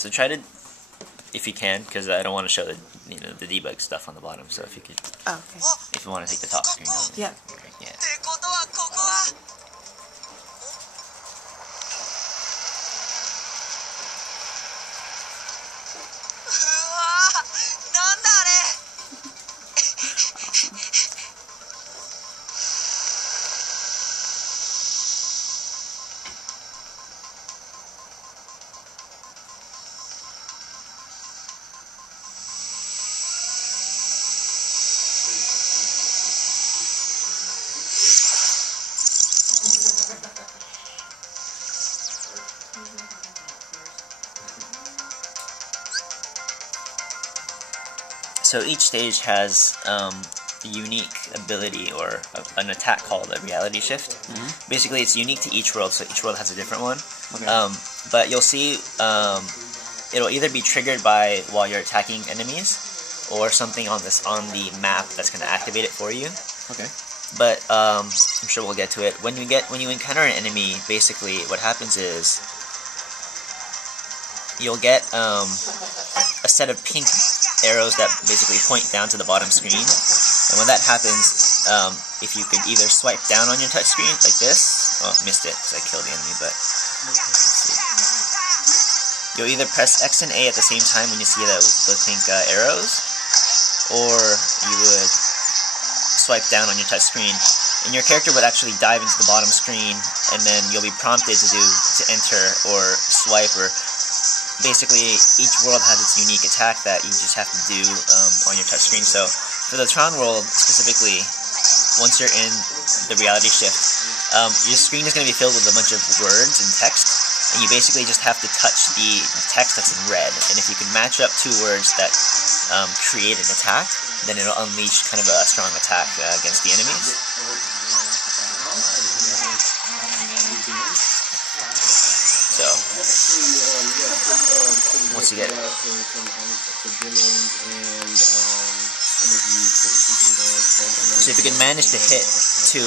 So try to, if you can, because I don't want to show the the debug stuff on the bottom. So if you could, okay. if you want to take the top screen out. Yeah. Yeah. So each stage has a unique ability or an attack called a reality shift. Basically, it's unique to each world, so each world has a different one. Okay. But you'll see it'll either be triggered by while you're attacking enemies, or something on the map that's going to activate it for you. Okay. But I'm sure we'll get to it. When you encounter an enemy, basically what happens is you'll get a set of pink arrows that basically point down to the bottom screen, and when that happens, if you could either swipe down on your touch screen like this, oh, missed it because I killed the enemy, but let's see. You'll either press X and A at the same time when you see the pink arrows, or you would swipe down on your touch screen, and your character would actually dive into the bottom screen, and then you'll be prompted to enter or swipe, or basically each world has its unique attack that you just have to do on your touch screen. So for the Tron world specifically, once you're in the reality shift, your screen is going to be filled with a bunch of words and text, and you basically just have to touch the text that's in red, and if you can match up two words that create an attack, then it'll unleash kind of a strong attack against the enemies. So once you get it. So if you can manage to hit two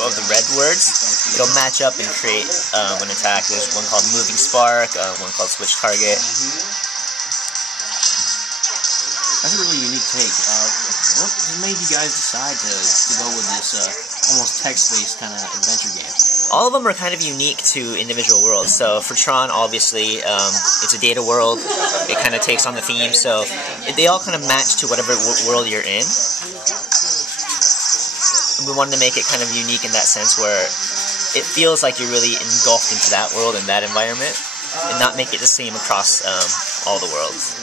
of the red words, it'll match up and create an attack. There's one called Moving Spark, one called Switch Target. That's a really unique take. What made you guys decide to go with this almost text-based kind of adventure game? All of them are kind of unique to individual worlds. So for Tron, obviously, it's a data world. It kind of takes on the theme, so they all kind of match to whatever world you're in. We wanted to make it kind of unique in that sense, where it feels like you're really engulfed into that world and that environment, and not make it the same across all the worlds.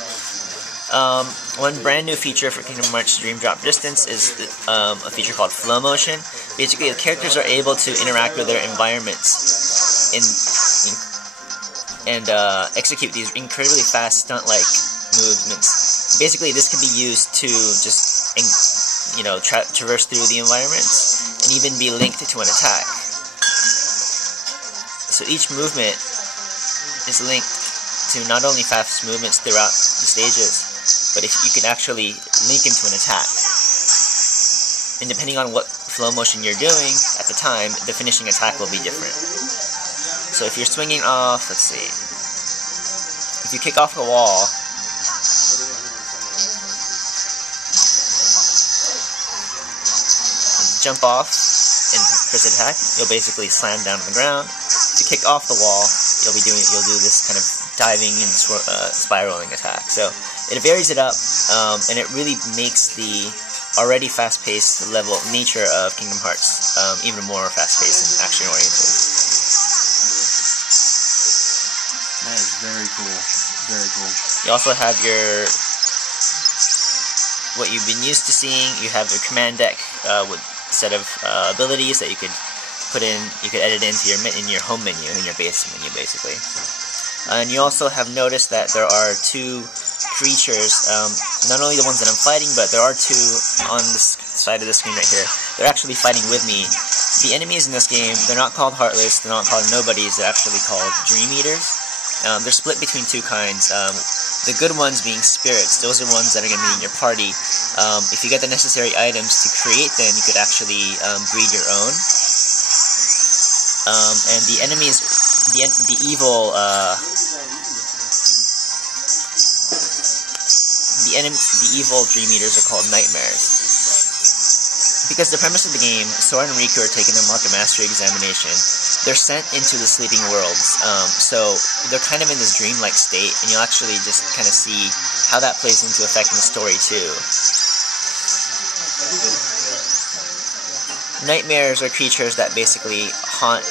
One brand new feature for Kingdom Hearts Dream Drop Distance is a feature called Flow Motion. Basically, the characters are able to interact with their environments and execute these incredibly fast stunt-like movements. Basically, this can be used to just traverse through the environments and even be linked to an attack. So each movement is linked to not only fast movements throughout the stages, but if you can actually link into an attack. And depending on what flow motion you're doing at the time, the finishing attack will be different. So if you're swinging off, let's see, if you kick off the wall, jump off and press attack, you'll basically slam down on the ground. If you kick off the wall, you'll do this kind of diving and spiraling attack. So it varies it up, and it really makes the already fast-paced level nature of Kingdom Hearts even more fast-paced and action-oriented. That is very cool. Very cool. You also have what you've been used to seeing. You have your command deck with a set of abilities that you could put in. You could edit into your home menu, in your base menu, basically. And you also have noticed that there are two creatures, not only the ones that I'm fighting, but there are two on this side of the screen right here. They're actually fighting with me. The enemies in this game, they're not called Heartless, they're not called Nobodies, they're actually called Dream Eaters. They're split between two kinds. The good ones being spirits, those are ones that are going to be in your party. If you get the necessary items to create them, you could actually breed your own. And the enemies the evil the evil Dream Eaters are called Nightmares. Because the premise of the game, Sora and Riku are taking their Market Mastery examination. They're sent into the sleeping worlds, so they're kind of in this dreamlike state, and you'll actually just kind of see how that plays into effect in the story too. Nightmares are creatures that basically haunt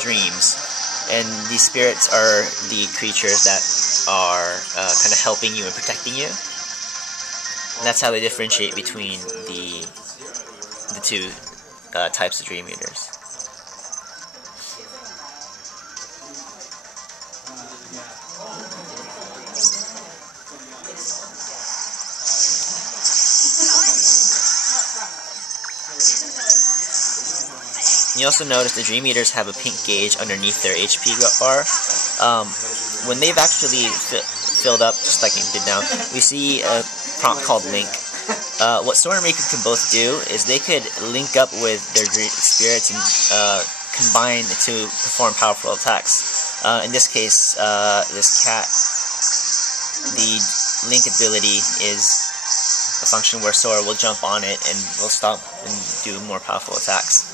dreams, and these spirits are the creatures that are kind of helping you and protecting you. And that's how they differentiate between the two types of Dream Eaters. You also notice the Dream Eaters have a pink gauge underneath their HP bar. When they've actually filled up, just like it did now, we see a prompt called Link. What Sora and Riku can both do is they could link up with their spirits and combine to perform powerful attacks. In this case, this cat, the Link ability is a function where Sora will jump on it and will stop and do more powerful attacks.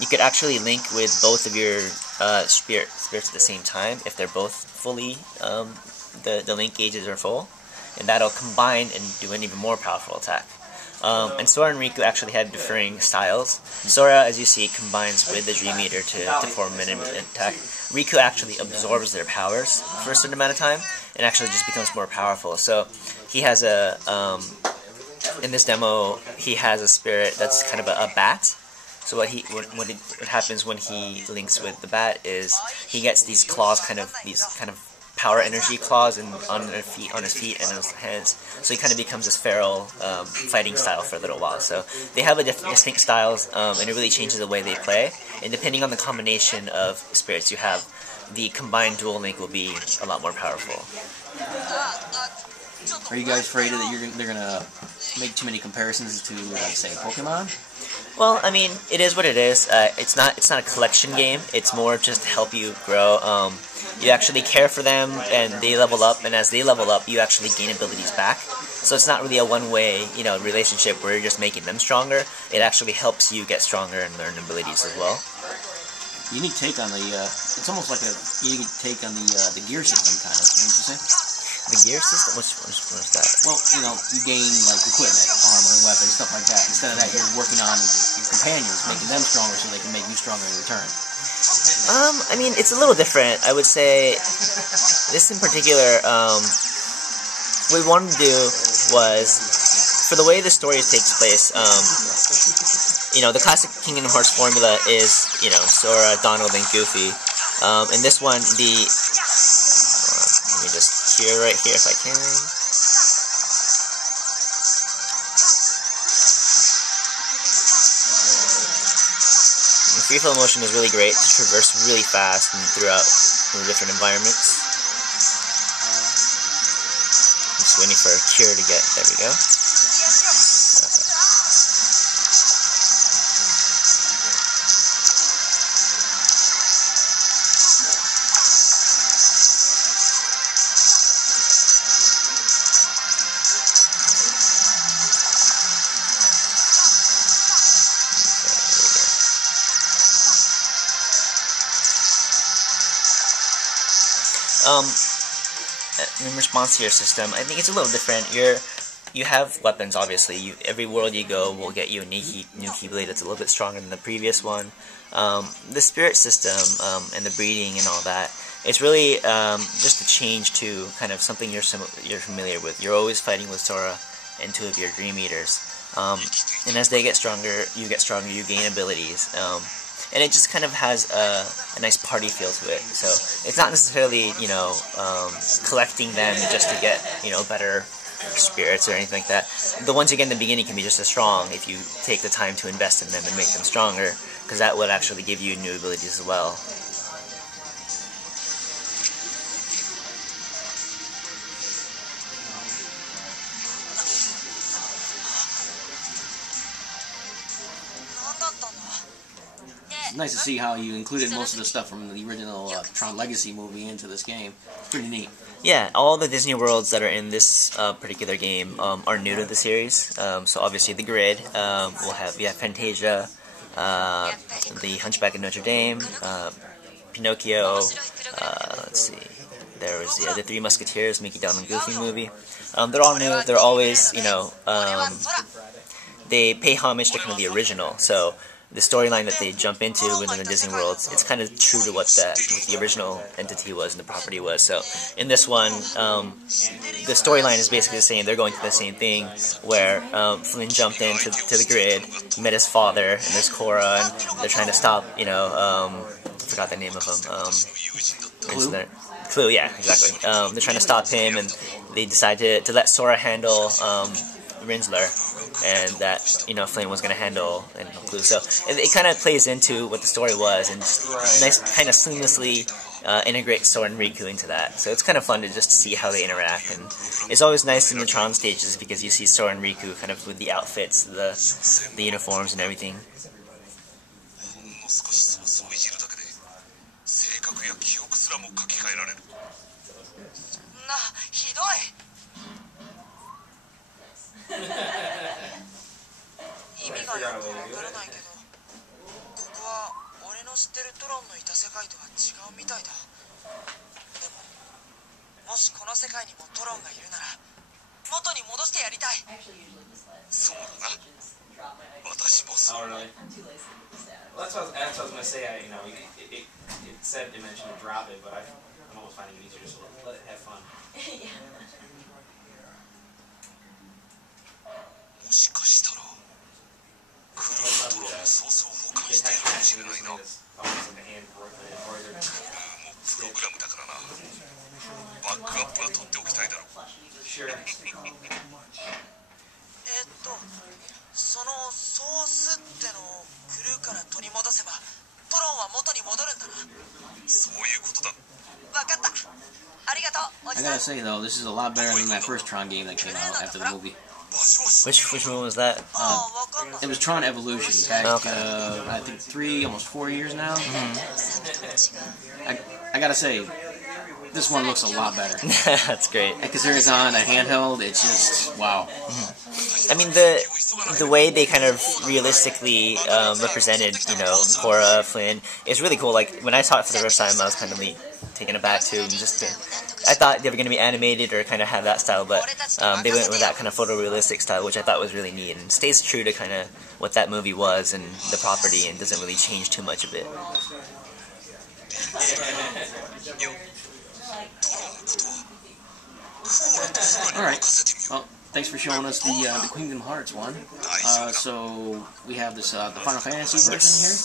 You could actually link with both of your spirits at the same time if they're both fully, the link gauges are full, and that'll combine and do an even more powerful attack. And Sora and Riku actually have differing styles. Sora, as you see, combines with the Dream Eater to form an attack. Riku actually absorbs their powers for a certain amount of time and actually just becomes more powerful. So he has in this demo, he has a spirit that's kind of a bat. So what happens when he links with the bat is he gets these claws, these kind of power energy claws on his feet and his hands. So he kind of becomes this feral fighting style for a little while. So they have a distinct styles, and it really changes the way they play. And depending on the combination of spirits you have, the combined dual link will be a lot more powerful. Are you guys afraid that they're gonna make too many comparisons to, like, say, Pokemon? Well, I mean, it is what it is. It's not a collection game. It's more just to help you grow. You actually care for them, and they level up. And as they level up, you actually gain abilities back. So it's not really a one-way, relationship where you're just making them stronger. It actually helps you get stronger and learn abilities as well. Unique take on the. It's almost like a unique take on the gear system, kind of. Wouldn't you say? The gear system? What's that? Well, you gain, like, equipment, armor, weapons, stuff like that. Instead of that, you're working on your companions, making them stronger so they can make you stronger in return. I mean, it's a little different. I would say this in particular, what we wanted to do was, for the way the story takes place, the classic Kingdom Hearts formula is, Sora, Donald, and Goofy. In this one, let me just here right here if I can. The free flow motion is really great to traverse really fast and throughout the different environments. I'm just waiting for a cure to get. There we go. In response to your system, I think it's a little different. You have weapons, obviously. Every world you go will get you a new Keyblade that's a little bit stronger than the previous one. The spirit system and the breeding and all that, it's really just a change to kind of something you're familiar with. You're always fighting with Sora and two of your Dream Eaters. And as they get stronger, you gain abilities. And it just kind of has a nice party feel to it. So it's not necessarily, collecting them just to get, better spirits or anything like that. The ones you get in the beginning can be just as strong if you take the time to invest in them and make them stronger, because that would actually give you new abilities as well. nice to see how you included most of the stuff from the original Tron Legacy movie into this game. It's pretty neat. Yeah, all the Disney worlds that are in this particular game are new to the series. So obviously the grid, we have Fantasia, the Hunchback of Notre Dame, Pinocchio, let's see, there was the Three Musketeers, Mickey, Donald, and Goofy movie. They're all new, they're always, they pay homage to kind of the original, so the storyline that they jump into within the Disney worlds, it's kind of true to what the original entity was and the property was. So in this one, the storyline is basically the same. They're going through the same thing, where Flynn jumped into the grid, met his father, and there's Korra, and they're trying to stop, I forgot the name of him. Clue, yeah, exactly. They're trying to stop him, and they decide to let Sora handle Rinsler, and that Flynn was going to handle Clue. So it kind of plays into what the story was, and nice kind of seamlessly integrate Sora and Riku into that. So it's kind of fun to just see how they interact, and it's always nice in the Tron stages because you see Sora and Riku kind of with the outfits, the uniforms and everything. Oh, really? Well, that's what I was going to say. It said it mentioned to drop it, but I'm almost finding it easier just to let it have fun. Yeah. Sure. I gotta say though, this is a lot better than that first Tron game that came out after the movie. Which one was that? It was Tron Evolution back, I think almost 4 years now. I gotta say, this one looks a lot better. That's great. Considering it's on a handheld, it's just, wow. I mean, the way they kind of realistically represented, Korra, Flynn, is really cool. Like, when I saw it for the first time, I was kind of taken aback too, and I thought they were going to be animated or kind of have that style, but they went with that kind of photorealistic style, which I thought was really neat, and stays true to kind of what that movie was and the property, and doesn't really change too much of it. Alright, well, thanks for showing us the Kingdom Hearts one. So, we have this, the Final Fantasy version here.